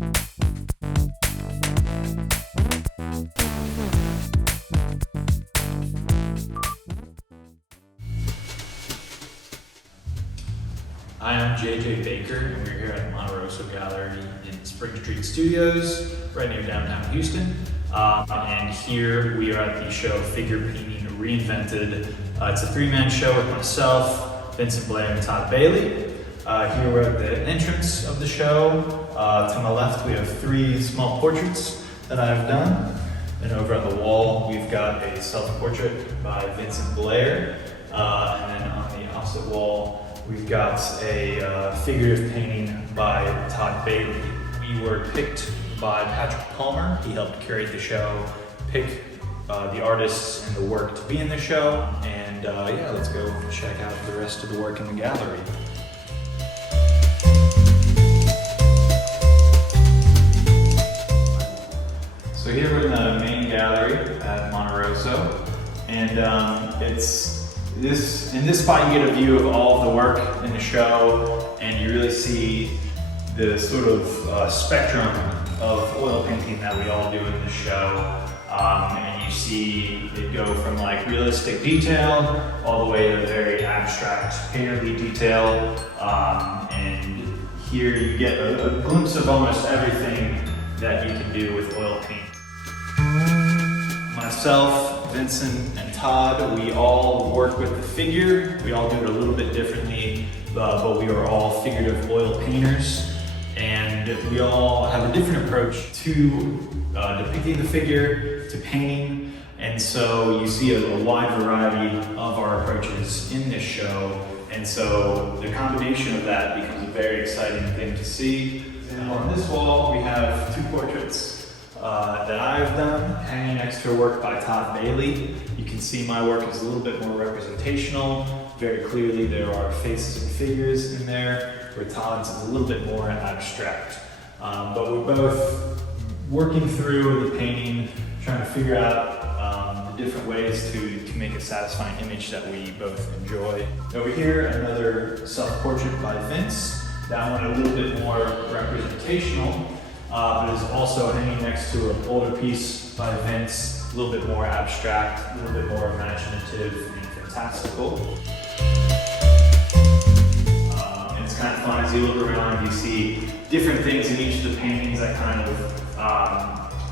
Hi, I'm JJ Baker, and we're here at Monterroso Gallery in Spring Street Studios, right near downtown Houston. And here we are at the show Figure Painting Reinvented. It's a three-man show with myself, Vincent Blair, and Todd Bailey. Here we're at the entrance of the show. To my left, we have three small portraits that I've done. And over on the wall, we've got a self-portrait by Vincent Blair. And then on the opposite wall, we've got a figurative painting by Todd Bailey. We were picked by Patrick Palmer. He helped curate the show, pick the artists and the work to be in the show. And yeah, let's go check out the rest of the work in the gallery. So here we're in the main gallery at Monterroso, and in this spot you get a view of all of the work in the show, and you really see the sort of spectrum of oil painting that we all do in the show. And you see it go from like realistic detail all the way to very abstract painterly detail. And here you get a glimpse of almost everything that you can do with oil paint. Myself, Vincent, and Todd, we all work with the figure. We all do it a little bit differently, but we are all figurative oil painters. And we all have a different approach to depicting the figure, to painting. And so you see a wide variety of our approaches in this show. And so the combination of that becomes a very exciting thing to see. And on this wall, we have two portraits that I've done, hanging next to a work by Todd Bailey. You can see my work is a little bit more representational. Very clearly there are faces and figures in there, where Todd's is a little bit more abstract. But we're both working through the painting, trying to figure out the different ways to make a satisfying image that we both enjoy. Over here, another self-portrait by Vince. That one a little bit more representational. But is also hanging next to an older piece by Vince, a little bit more abstract, a little bit more imaginative and fantastical. And it's kind of fun as you look around, you see different things in each of the paintings that kind of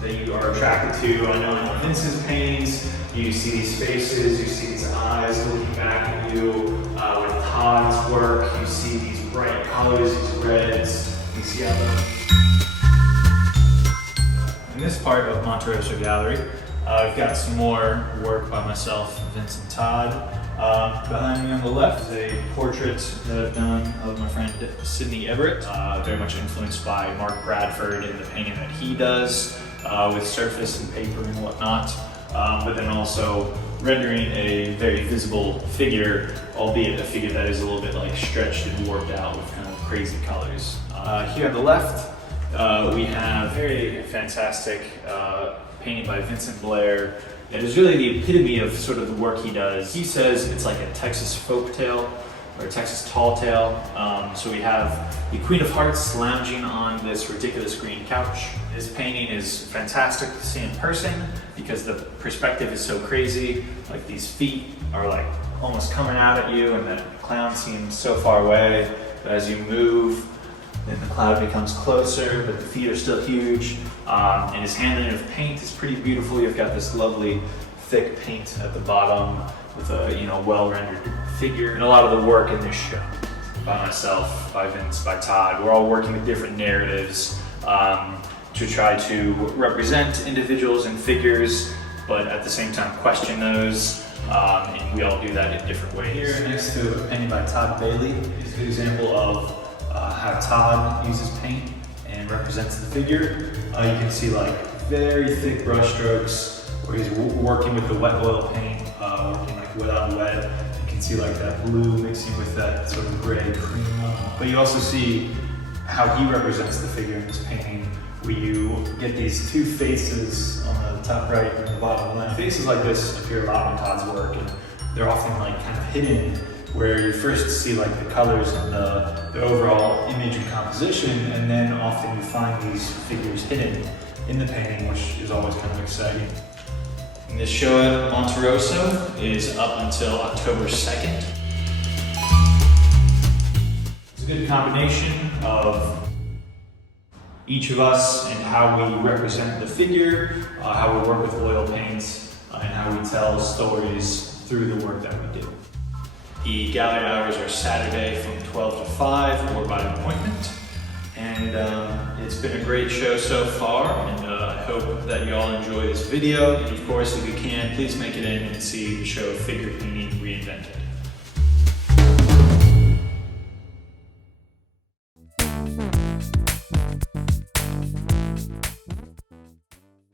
that you are attracted to. I know in Vince's paintings, you see these faces, you see these eyes looking back at you. With Todd's work, you see these bright colors, these reds, these yellows. In this part of Monterroso Gallery, I've got some more work by myself, Vincent and Todd. Behind me on the left is a portrait that I've done of my friend Sidney Everett, very much influenced by Mark Bradford in the painting that he does with surface and paper and whatnot, but then also rendering a very visible figure, albeit a figure that is a little bit like stretched and warped out with kind of crazy colors. Here on the left, we have a very fantastic painting by Vincent Blair. It is really the epitome of sort of the work he does. He says it's like a Texas folk tale or a Texas tall tale. So we have the Queen of Hearts lounging on this ridiculous green couch. This painting is fantastic to see in person because the perspective is so crazy. Like these feet are like almost coming out at you, and the clown seems so far away. But as you move, then the cloud becomes closer, but the feet are still huge. And his handling of paint is pretty beautiful. You've got this lovely thick paint at the bottom with a well-rendered figure. And a lot of the work in this show, by myself, by Vince, by Todd, we're all working with different narratives to try to represent individuals and figures, but at the same time question those. And we all do that in different ways. Here next to a painting by Todd Bailey is an example of how Todd uses paint and represents the figure. You can see like very thick brush strokes where he's working with the wet oil paint, working like wet on wet. You can see like that blue mixing with that sort of gray cream. But you also see how he represents the figure in this painting, where you get these two faces on the top right and the bottom left. Faces like this appear a lot in Todd's work, and they're often like kind of hidden where you first see like the colors and the overall image and composition, and then often you find these figures hidden in the painting, which is always kind of exciting. And this show at Monterroso is up until October 2nd. It's a good combination of each of us and how we represent the figure, how we work with oil paints, and how we tell stories through the work that we do. The gallery hours are Saturday from 12 to 5 or by appointment. And it's been a great show so far, and I hope that you all enjoy this video. And of course, if you can, please make it in and see the show Figure Painting Reinvented.